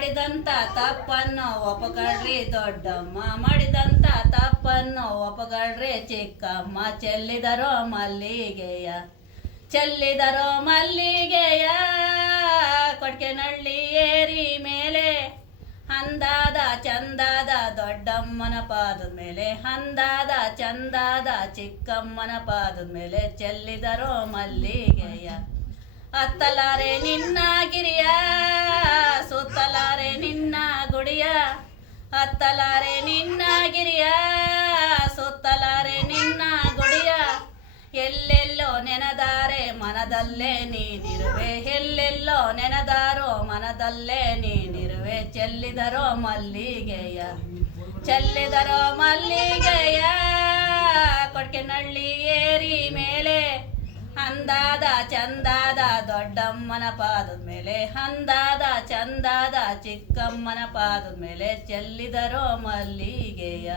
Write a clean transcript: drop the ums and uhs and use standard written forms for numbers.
ಮಾಡಿದಂತ ತಪ್ಪನ್ನು ಒಪ್ಪಗಳ್ರಿ ದೊಡ್ಡಮ್ಮ, ಮಾಡಿದಂತ ತಪ್ಪನ್ನು ಒಪ್ಪಗಳ್ರಿ ಚಿಕ್ಕಮ್ಮ. ಚೆಲ್ಲಿದರೋ ಮಲ್ಲಿಗೆಯ, ಚೆಲ್ಲಿದರೋ ಮಲ್ಲಿಗೆಯ ಕೊಡ್ಕೆನಳ್ಳಿ ಏರಿ ಮೇಲೆ. ಅಂದಾದ ಚಂದಾದ ದೊಡ್ಡಮ್ಮನ ಪಾದದ ಮೇಲೆ, ಅಂದಾದ ಚಂದಾದ ಚಿಕ್ಕಮ್ಮನ ಪಾದದ ಮೇಲೆ. ಚೆಲ್ಲಿದರೋ ಮಲ್ಲಿಗೆಯ, ಹತ್ತಲಾರೆ ನಿನ್ನ ಗಿರಿಯ, ಸುತ್ತಲಾರೆ ನಿನ್ನ ಗುಡಿಯ. ಹತ್ತಲಾರೆ ನಿನ್ನ ಗಿರಿಯ, ಸುತ್ತಲಾರೆ ನಿನ್ನ ಗುಡಿಯ. ಎಲ್ಲೆಲ್ಲೋ ನೆನೆದಾರೆ ಮನದಲ್ಲೇ ನೀನಿರುವೆ, ಎಲ್ಲೆಲ್ಲೋ ನೆನೆದಾರೋ ಮನದಲ್ಲೇ ನೀನಿರುವೆ. ಚೆಲ್ಲಿದರೋ ಮಲ್ಲಿಗೆಯ, ಚೆಲ್ಲಿದರೋ ಮಲ್ಲಿಗೆಯ ಕೊಡ್ಕೆನಳ್ಳಿ ಏರಿ ಮೇಲೆ. ಅಂದಾದ ಚಂದಾದ ದೊಡ್ಡಮ್ಮನ ಪಾದದ ಮೇಲೆ, ಅಂದಾದ ಚಂದಾದ ಚಿಕ್ಕಮ್ಮನ ಪಾದದ ಮೇಲೆ. ಚೆಲ್ಲಿದರೋ ಮಲ್ಲಿಗೆಯ.